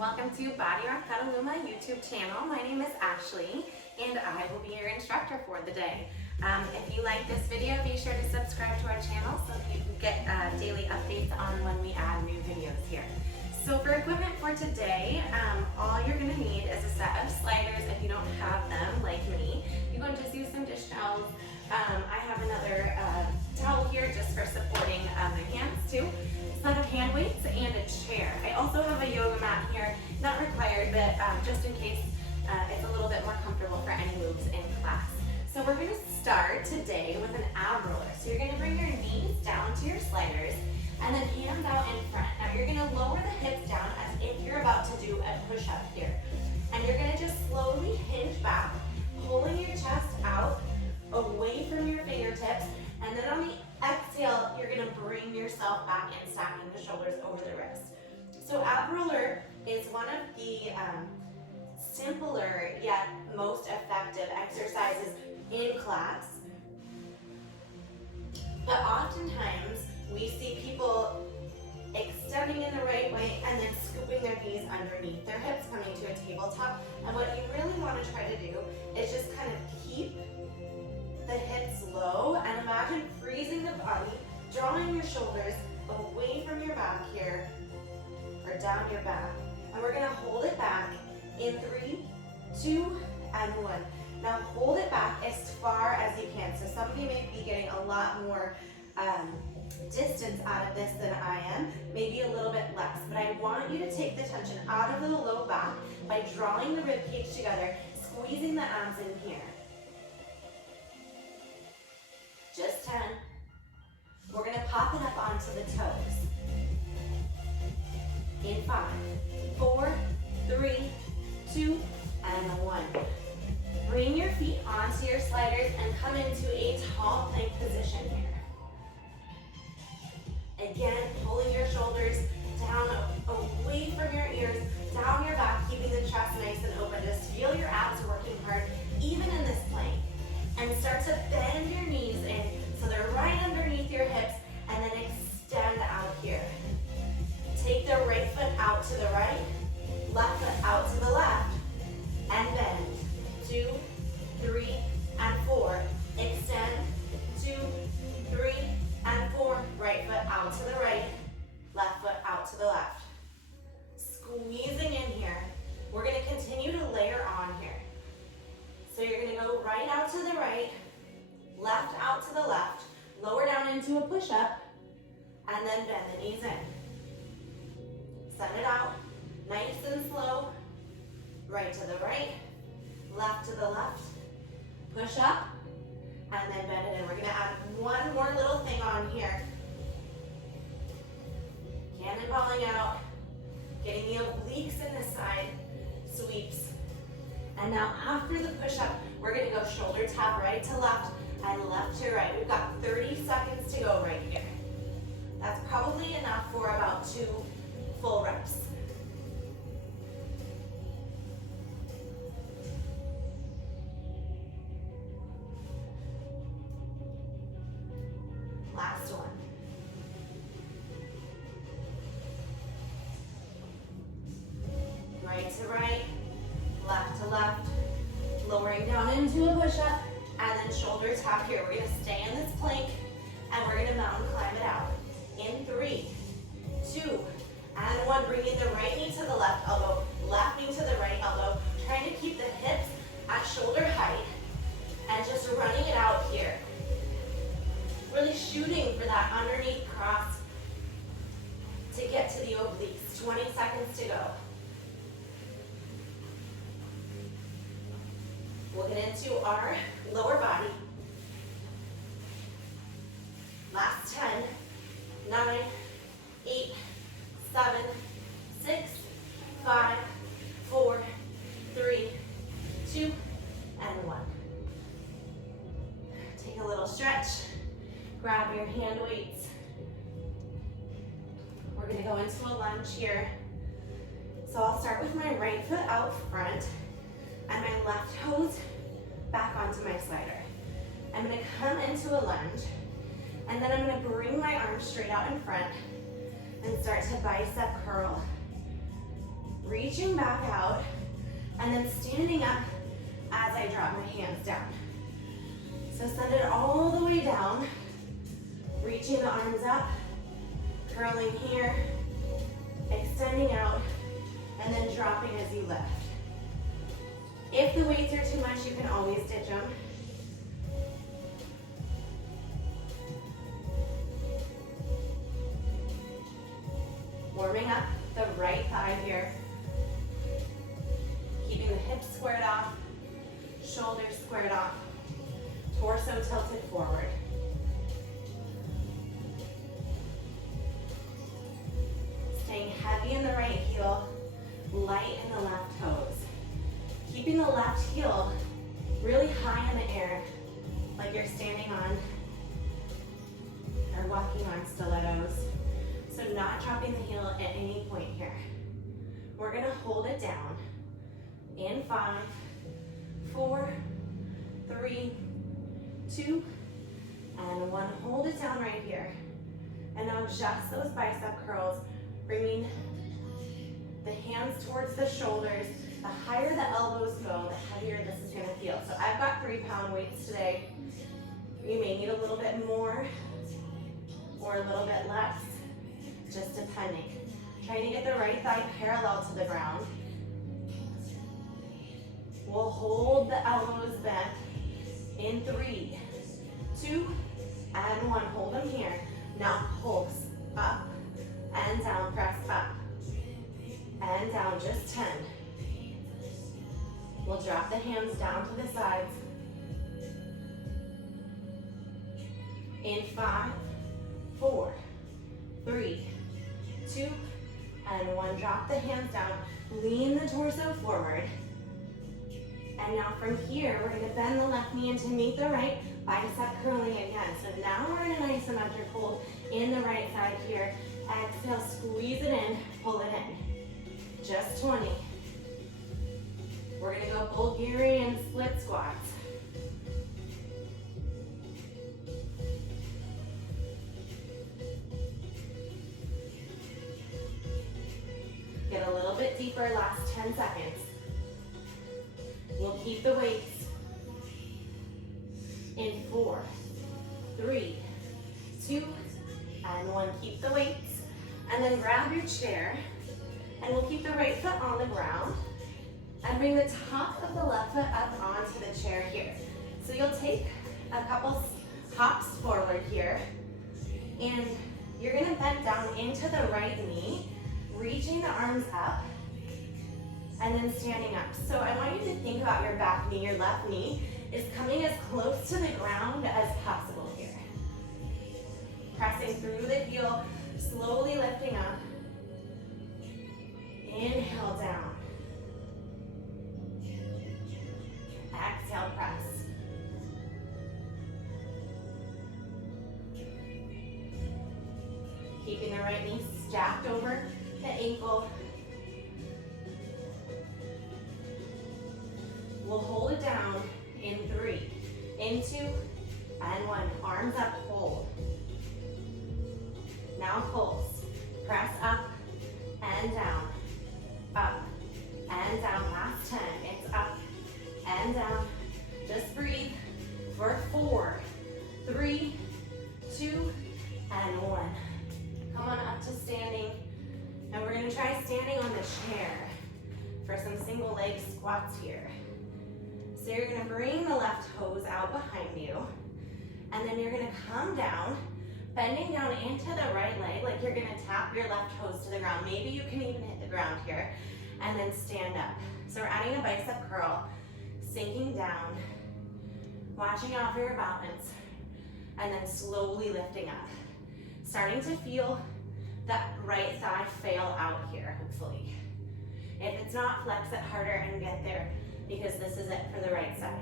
Welcome to Body Rock Petaluma YouTube channel. My name is Ashley and I will be your instructor for the day. If you like this video, be sure to subscribe to our channel so that you can get daily updates on when we add new videos here. So for equipment for today, all you're going to need is a set of sliders. If you don't have them, like me, you're going to just use some dish towels. I have another towel here just for supporting my hands too. Set of hand weights and a chair. I also have a yoga mat here, not required, but just in case it's a little bit more comfortable for any moves in class. So we're going to start today with an ab roller. So you're going to bring your knees down to your sliders and then hands out in front. Now you're going to lower the hips down as if you're about to do a push-up here. And you're going to just slowly hinge back, pulling your chest out away from your fingertips, and then on the exhale, you're going to bring yourself back in, stacking the shoulders over the wrists. So ab roller is one of the simpler yet most effective exercises in class. But oftentimes we see people extending in the right way and then scooping their knees underneath their hips, coming to a tabletop. And what you really want to try to do is just kind of keep the hips low and imagine freezing the body, drawing your shoulders away from your back here or down your back. And we're going to hold it back in 3, 2, and 1. Now hold it back as far as you can. So some of you may be getting a lot more distance out of this than I am, maybe a little bit less. But I want you to take the tension out of the low back by drawing the rib cage together, squeezing the abs in here. Just 10. We're going to pop it up onto the toes. In 5, 4, 3, 2, and 1. Bring your feet onto your sliders and come into a tall plank position here. Again, pulling your shoulders down away from your ears, down your back, keeping the chest nice and open. Just feel your abs working hard, even in this plank. And start to bend your knees in so they're right underneath your hips, and then extend out here. Take the right foot out to the right, left foot out to the left, and bend. 2, 3, and 4. Extend. 2, 3, and 4. Right foot out to the right, left foot out to the left. Squeezing in here. We're going to continue to layer on here. So you're going to go right out to the right, left out to the left, lower down into a push-up, and then bend the knees in. Send it out, nice and slow, right to the right, left to the left, push up, and then bend it in. We're going to add one more little thing on here. Cannonballing out, getting the obliques in this side, sweeps. And now after the push-up, we're going to go shoulder tap right to left and left to right. We've got 30 seconds to go right here. That's probably enough for about 2 full reps. Last one. Right to right, left to left, lowering down into a push-up, and then shoulder tap here. We're going to stay in this plank, and we're going to mountain climb it out. In 3, 2, and 1. Bringing the right knee to the left elbow, left knee to the right elbow, trying to keep the hips at shoulder height, and just running it out here. Really shooting for that underneath cross to get to the obliques. 20 seconds to go. We'll get into our lower body. Last 10, 9, 8, 7, 6, 5, 4, 3, 2, and 1. Take a little stretch. Grab your hand weights. We're going to go into a lunge here. So I'll start with my right foot out front and my left toes back onto my slider. I'm going to come into a lunge, and then I'm going to bring my arms straight out in front and start to bicep curl reaching back out, and then standing up as I drop my hands down. So send it all the way down, reaching the arms up, curling here, extending out, and then dropping as you lift. If the weights are too much, you can always ditch them. Warming up the right thigh here. Keeping the hips squared off, shoulders squared off, torso tilted forward. Staying heavy in the right heel, light in the left toes. Keeping the left heel really high in the air, like you're standing on or walking on stilettos. So not dropping the heel at any point here. We're gonna hold it down in 5, 4, 3, 2, and 1. Hold it down right here. And now just those bicep curls, bringing the hands towards the shoulders. The higher the elbows go, the heavier this is gonna feel. So I've got 3-pound weights today. You may need a little bit more or a little bit less, just depending. Trying to get the right thigh parallel to the ground. We'll hold the elbows bent in 3, 2, and 1. Hold them here. Now pulse up and down, press up and down, just 10. We'll drop the hands down to the sides. In 5, 4, 3, 2, and 1. Drop the hands down. Lean the torso forward. And now from here, we're going to bend the left knee in to meet the right, bicep curling again. So now we're in a nice isometric hold in the right side here. Exhale, squeeze it in, pull it in. Just 20. We're going to go Bulgarian split squats. Get a little bit deeper, last 10 seconds. We'll keep the weights in 4, 3, 2, and 1. Keep the weights, and then grab your chair, and we'll keep the right foot on the ground, and bring the top of the left foot up onto the chair here. So you'll take a couple hops forward here, and you're gonna bend down into the right knee, reaching the arms up, and then standing up. So I want you to think about your back knee. Your left knee is coming as close to the ground as possible here. Pressing through the heel, slowly lifting up. Inhale down. Exhale, press. Keeping the right knee stacked over the ankle. We'll hold it down in 3, in 2, and 1. Arms up, hold. Now pulse. Press up and down, up and down. Last 10. It's up and down. Just breathe for 4, 3, 2, and 1. Come on up to standing. And we're going to try standing on the chair for some single leg squats here. So you're going to bring the left toes out behind you, and then you're going to come down, bending down into the right leg, like you're going to tap your left toes to the ground. Maybe you can even hit the ground here, and then stand up. So we're adding a bicep curl, sinking down, watching out for your balance, and then slowly lifting up. Starting to feel that right thigh fail out here, hopefully. If it's not, flex it harder and get there, because this is it for the right side.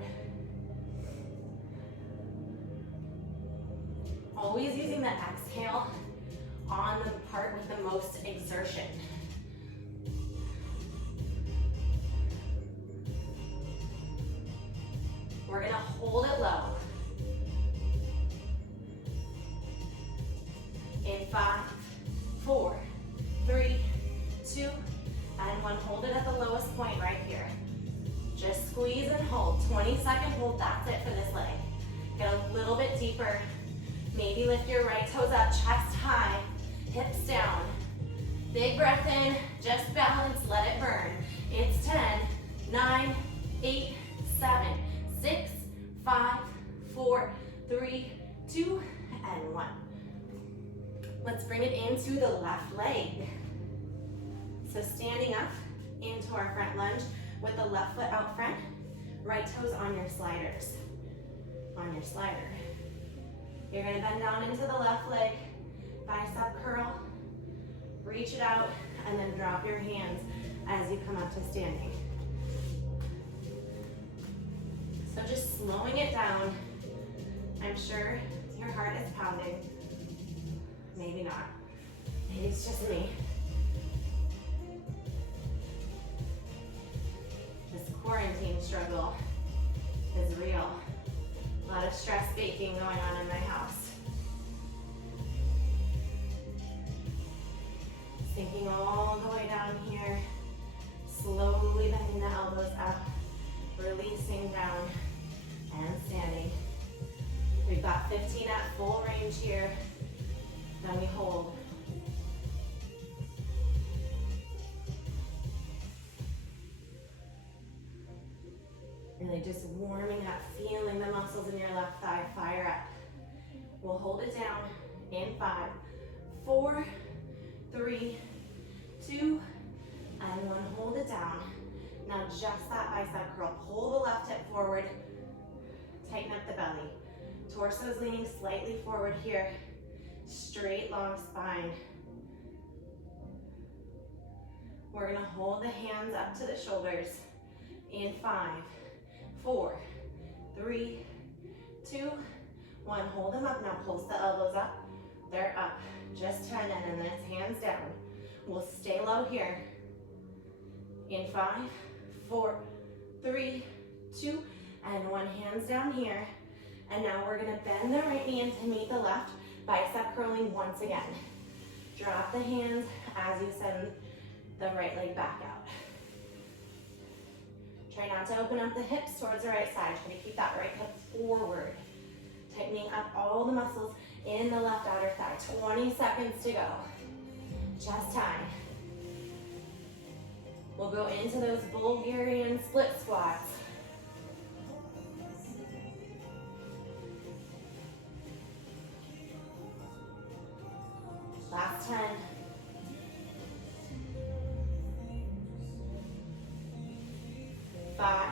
Always using the exhale on the part with the most exertion. We're gonna hold it low. In 5, 4, 3, 2, and 1. Hold it at the lowest point right here. Just squeeze and hold. 20-second hold, that's it for this leg. Get a little bit deeper. Maybe lift your right toes up, chest high, hips down. Big breath in, just balance, let it burn. It's 10, 9, 8, 7, 6, 5, 4, 3, 2, and 1. Let's bring it into the left leg. So standing up into our front lunge with the left foot out front, right toes on your sliders. On your slider. You're gonna bend down into the left leg, bicep curl, reach it out, and then drop your hands as you come up to standing. So just slowing it down. I'm sure your heart is pounding. Maybe not. Maybe it's just me. This quarantine struggle is real. A lot of stress baking going on in my house. Sinking all the way down here, slowly bending the elbows up, releasing down, and standing. We've got 15 at full range here. Then we hold. Really just warming up, feeling the muscles in your left thigh fire up. We'll hold it down in 5, 4, 3, 2, and 1. Hold it down. Now just that bicep curl. Pull the left hip forward. Tighten up the belly. Torso is leaning slightly forward here. Straight, long spine. We're gonna hold the hands up to the shoulders in 5, 4, 3, 2, 1. Hold them up. Now pulse the elbows up. They're up. Just 10, and then it's hands down. We'll stay low here. In 5, 4, 3, 2, and 1. Hands down here. And now we're gonna bend the right knee in to meet the left, bicep curling once again. Drop the hands as you send the right leg back out. Try not to open up the hips towards the right side. Try to keep that right hip forward. Tightening up all the muscles in the left outer thigh. 20 seconds to go. Chest high. We'll go into those Bulgarian split squats. Last 10. 5,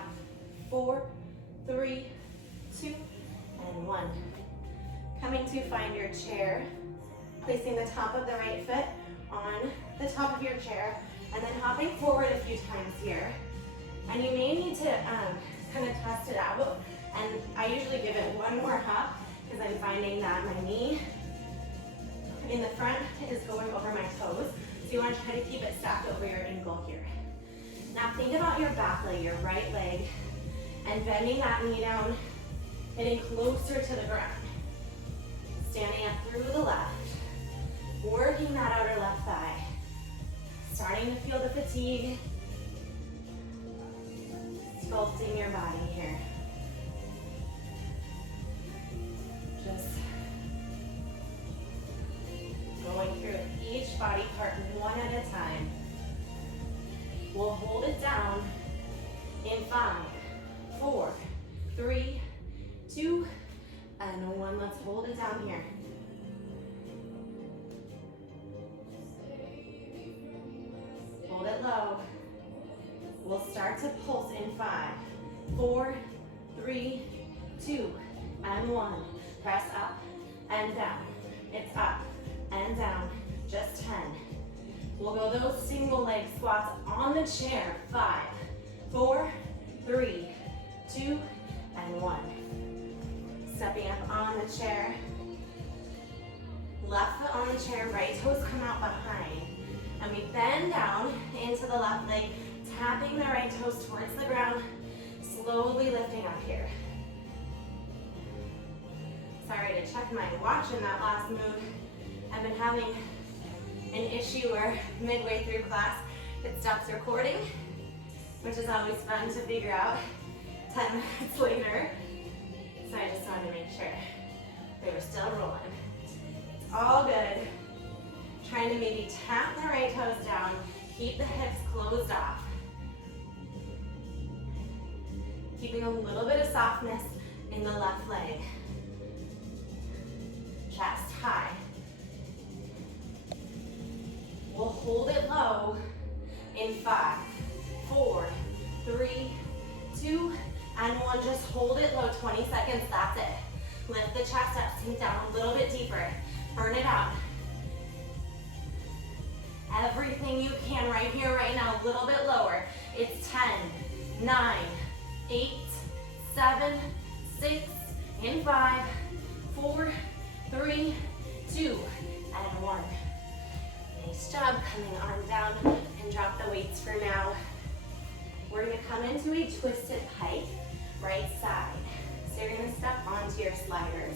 4, 3, 2, and 1. Coming to find your chair, placing the top of the right foot on the top of your chair, and then hopping forward a few times here. And you may need to kind of test it out, and I usually give it one more hop because I'm finding that my knee in the front is going over my toes, so you want to try to keep it stacked over your ankle here. Now think about your back leg, your right leg, and bending that knee down, getting closer to the ground. Standing up through the left, working that outer left thigh. Starting to feel the fatigue. Sculpting your body here. Just going through each body part one at a time. We'll hold it down in 5, 4, 3, 2, and 1. Let's hold it down here. Hold it low. We'll start to pulse in 5, 4, 3, 2, and 1. Press up and down. It's up and down. Just 10. We'll go those single leg squats on the chair. 5, 4, 3, 2, and 1. Stepping up on the chair. Left foot on the chair, right toes come out behind. And we bend down into the left leg, tapping the right toes towards the ground, slowly lifting up here. Sorry to check my watch in that last move. I've been having an issue where midway through class, it stops recording, which is always fun to figure out 10 minutes later. So I just wanted to make sure they were still rolling. It's all good. Trying to maybe tap the right toes down, keep the hips closed off. Keeping a little bit of softness in the left leg. Chest high. We'll hold it low in 5, 4, 3, 2, and 1. Just hold it low, 20 seconds, that's it. Lift the chest up, sink down a little bit deeper. Burn it out. Everything you can right here, right now, a little bit lower. It's 10, 9, 8, 7, 6, in 5, 4, 3, 2, and 1. Nice job. Coming arm down and drop the weights for now. We're going to come into a twisted pike, right side. So you're going to step onto your sliders.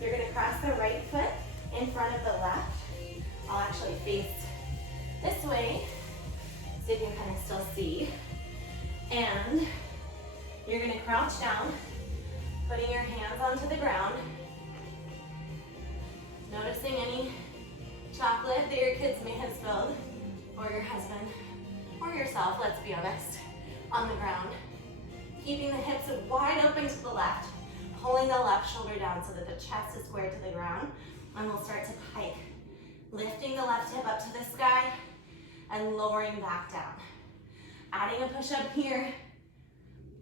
You're going to cross the right foot in front of the left. I'll actually face this way so you can kind of still see. And you're going to crouch down, putting your hands onto the ground. Noticing any chocolate that your kids may have spilled, or your husband, or yourself, let's be honest, on the ground. Keeping the hips wide open to the left, pulling the left shoulder down so that the chest is squared to the ground, and we'll start to pike. Lifting the left hip up to the sky, and lowering back down. Adding a push-up here.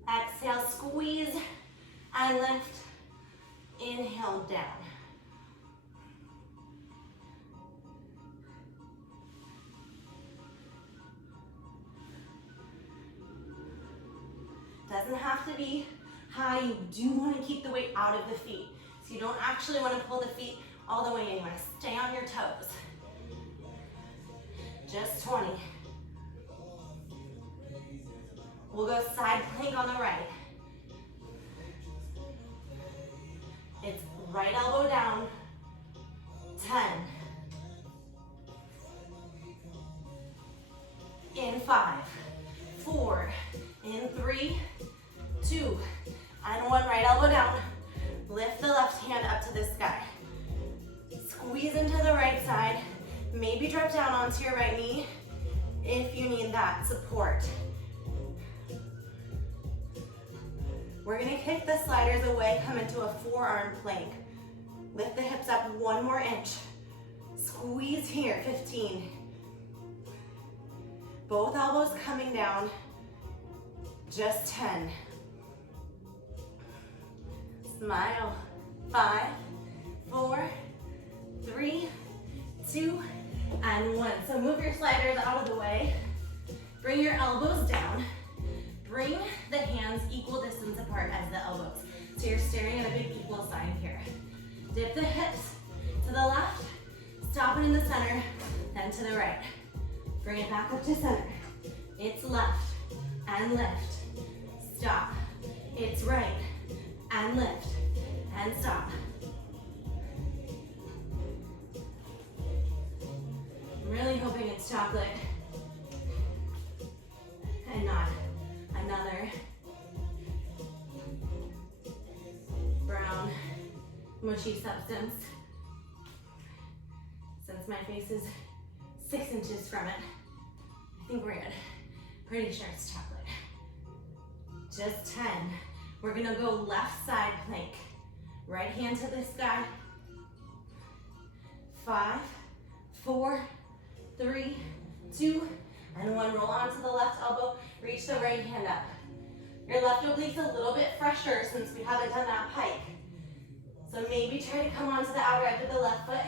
Exhale, squeeze, and lift. Inhale, down. Doesn't have to be high. You do want to keep the weight out of the feet. So you don't actually want to pull the feet all the way in. You want to stay on your toes. Just 20. We'll go side plank on the right. It's right elbow down. 10. In 5, 4, in 3, 2, and 1. Right elbow down. Lift the left hand up to the sky. Squeeze into the right side. Maybe drop down onto your right knee if you need that support. We're gonna kick the sliders away, come into a forearm plank. Lift the hips up 1 more inch. Squeeze here, 15. Both elbows coming down, just 10. Smile, 5, 4, 3, 2, and 1. So move your sliders out of the way. Bring your elbows down. Bring the hands equal distance apart as the elbows. So you're staring at a big equal sign here. Dip the hips to the left, stop it in the center, then to the right. Bring it back up to center. It's left and lift. Stop. It's right and lift and stop. I'm really hoping it's chocolate and not another brown mushy substance, since my face is 6 inches from it. I think we're good. Pretty sure it's chocolate. Just 10. We're gonna go left side plank. Right hand to the sky. 5, 4, 3, 2, and 1. Roll onto the left elbow. Reach the right hand up. Your left oblique's a little bit fresher since we haven't done that pike. So maybe try to come onto the outer edge of the left foot,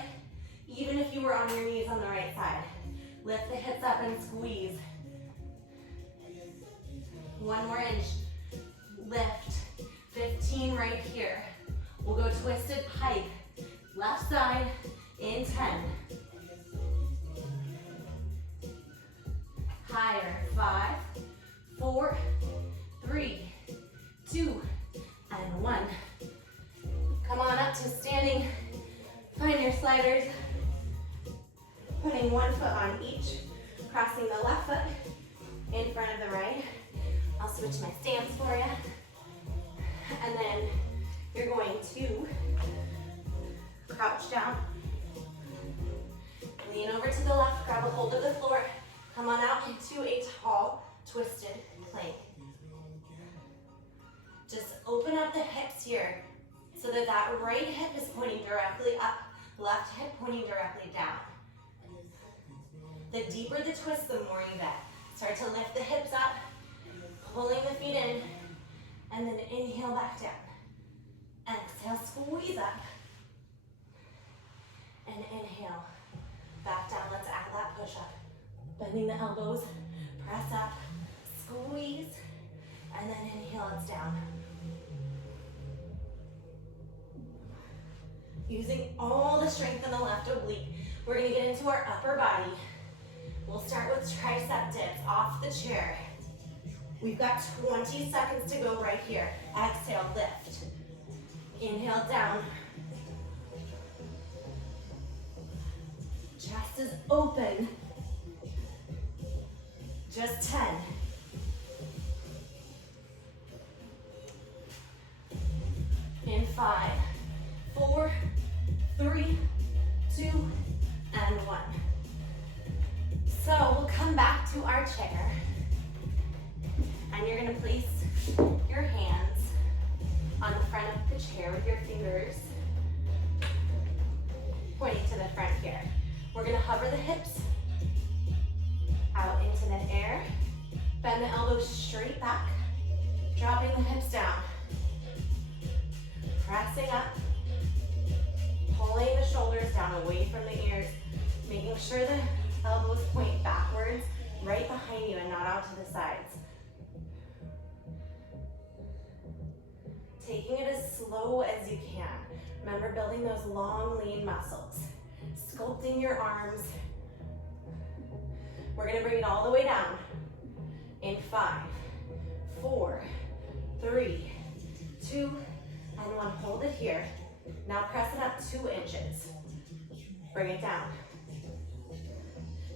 even if you were on your knees on the right side. Lift the hips up and squeeze. 1 more inch. Lift. 15 right here. We'll go twisted pike. Left side in 10. Higher. 5, 4, 3, 2, and 1. Come on up to standing. Find your sliders. Putting 1 foot on each. Crossing the left foot front of the right. I'll switch my stance for you. And then you're going to crouch down. Lean over to the left, grab a hold of the floor. Come on out into a tall, twisted plank. Just open up the hips here so that that right hip is pointing directly up, left hip pointing directly down. The deeper the twist, the more you get. Start to lift the hips up, pulling the feet in, and then inhale back down. Exhale, squeeze up. And inhale, back down. Let's add that push up. Bending the elbows, press up, squeeze, and then inhale, it's down. Using all the strength in the left oblique, we're gonna get into our upper body. We'll start with tricep dips off the chair. We've got 20 seconds to go right here. Exhale, lift. Inhale, down. Chest is open. Just 10. In 5, 4, 3, 2, and 1. So we'll come back to our chair, and you're gonna place your hands on the front of the chair with your fingers pointing to the front here. We're gonna hover the hips out into the air, bend the elbows straight back, dropping the hips down, pressing up, pulling the shoulders down away from the ears, making sure the elbows point backwards, right behind you and not out to the sides. Taking it as slow as you can. Remember, building those long, lean muscles. Sculpting your arms. We're gonna bring it all the way down. In 5, 4, 3, 2, and 1. Hold it here. Now press it up 2 inches. Bring it down.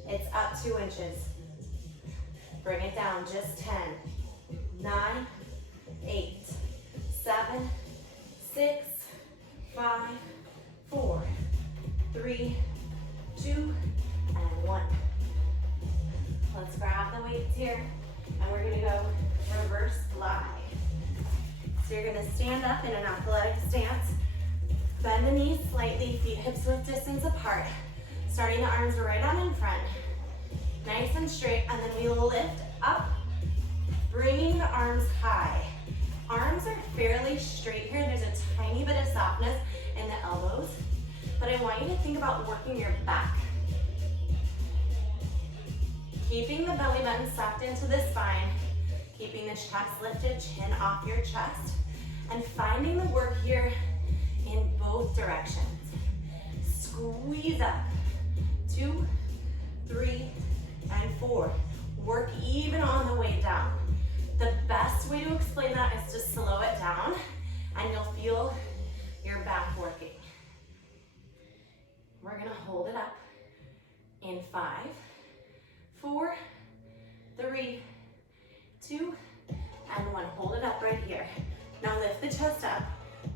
It's up 2 inches. Bring it down, just 10, 9, 8, 7, 6, 5, 4, 3, 2, and 1. Let's grab the weights here, and we're gonna go reverse fly. So you're gonna stand up in an athletic stance, bend the knees slightly, feet hips width distance apart, starting the arms right on in front, nice and straight, and then we lift up, bringing the arms high. Arms are fairly straight here. There's a tiny bit of softness in the elbows, but I want you to think about working your back. Keeping the belly button sucked into the spine, keeping the chest lifted, chin off your chest, and finding the work here in both directions. Squeeze up, 2, 3, and 4. Work even on the way down. The best way to explain that is to slow it down, and you'll feel your back working. We're gonna hold it up in 5, 4, 3, 2, and 1. Hold it up right here. Now lift the chest up.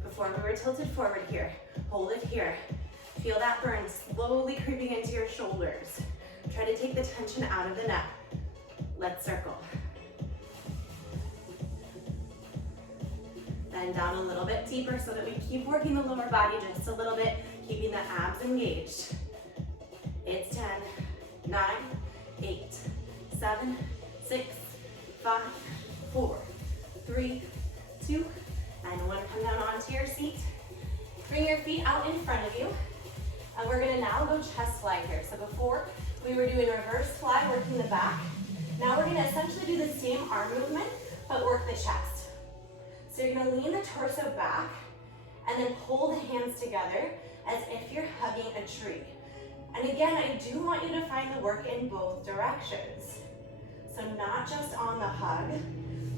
Before we were tilted forward here. Hold it here. Feel that burn slowly creeping into your shoulders. Try to take the tension out of the neck. Let's circle. Bend down a little bit deeper so that we keep working the lower body just a little bit, keeping the abs engaged. It's 10, 9, 8, 7, 6, 5, 4, 3, 2, and 1. Come down onto your seat. Bring your feet out in front of you. And we're gonna now go chest fly here. So before we were doing reverse fly, working the back. Now we're gonna essentially do the same arm movement, but work the chest. So you're gonna lean the torso back and then pull the hands together as if you're hugging a tree. And again, I do want you to find the work in both directions. So not just on the hug,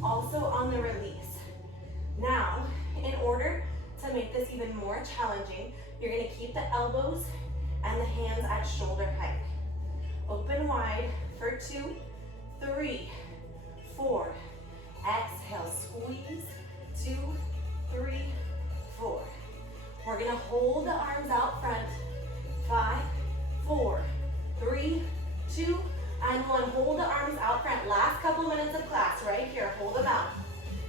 also on the release. Now, in order to make this even more challenging, you're gonna keep the elbows and the hands at shoulder height. Open wide for 2, 3, seconds of class right here. Hold them out.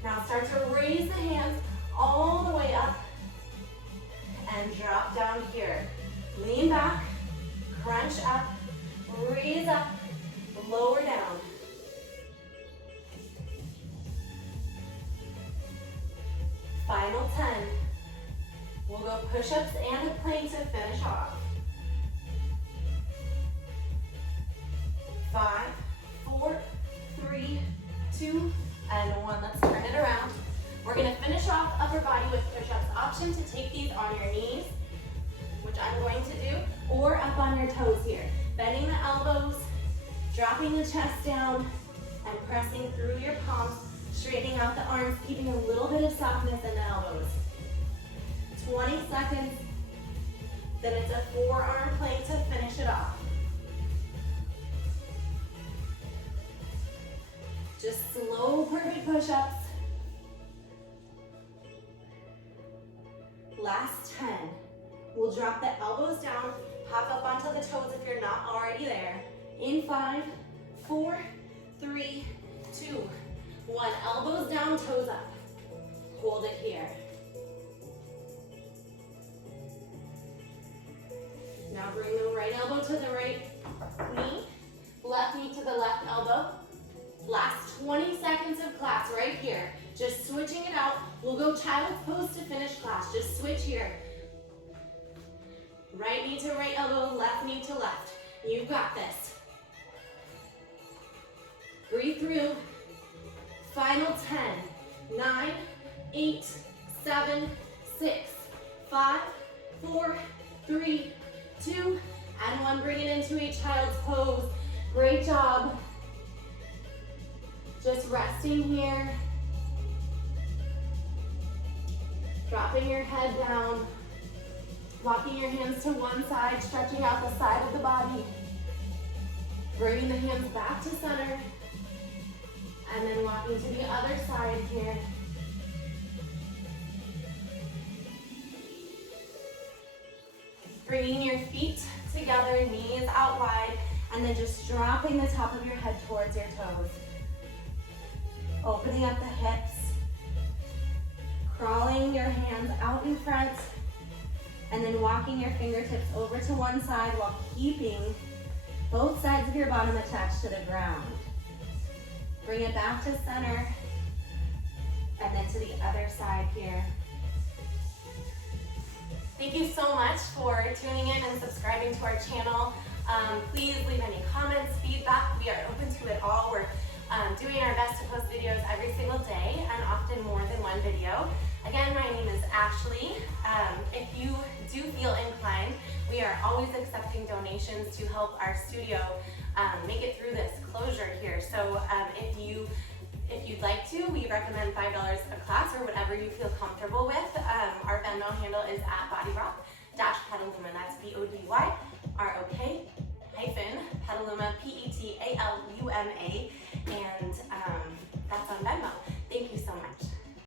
Now start to raise the hands all the way up and drop down here. Lean back, crunch up, raise up, lower down. Final 10. We'll go push-ups and a plank to finish off. 5, 4, 3, 2, and 1. Let's turn it around. We're going to finish off upper body with push-ups. Option to take these on your knees, which I'm going to do, or up on your toes here. Bending the elbows, dropping the chest down, and pressing through your palms, straightening out the arms, keeping a little bit of softness in the elbows. 20 seconds, then it's a forearm plank to finish it off. Just slow, perfect push-ups. Last 10. We'll drop the elbows down, hop up onto the toes if you're not already there. In 5, 4, 3, 2, 1. Elbows down, toes up. Hold it here. Now bring the right elbow to the right knee, left knee to the left elbow. Last 20 seconds of class right here. Just switching it out. We'll go child's pose to finish class. Just switch here. Right knee to right elbow, left knee to left. You've got this. Breathe through. Final 10, 9, 8, 7, 6, 5, 4, 3, 2, and 1. Bring it into a child's pose. Great job. Just resting here. Dropping your head down. Walking your hands to one side, stretching out the side of the body. Bringing the hands back to center. And then walking to the other side here. Bringing your feet together, knees out wide, and then just dropping the top of your head towards your toes. Opening up the hips. Crawling your hands out in front. And then walking your fingertips over to one side while keeping both sides of your bottom attached to the ground. Bring it back to center, and then to the other side here. Thank you so much for tuning in and subscribing to our channel. Please leave any comments, feedback. We are open to it all. We're doing our best to post videos every single day, and often more than one video. Again, my name is Ashley. If you do feel inclined, we are always accepting donations to help our studio make it through this closure here. So if you'd like to, we recommend $5 a class or whatever you feel comfortable with. Our Venmo handle is at bodyrock-petaluma. That's BODYROK Petaluma, PETALUMA, and that's on Venmo. Thank you so much.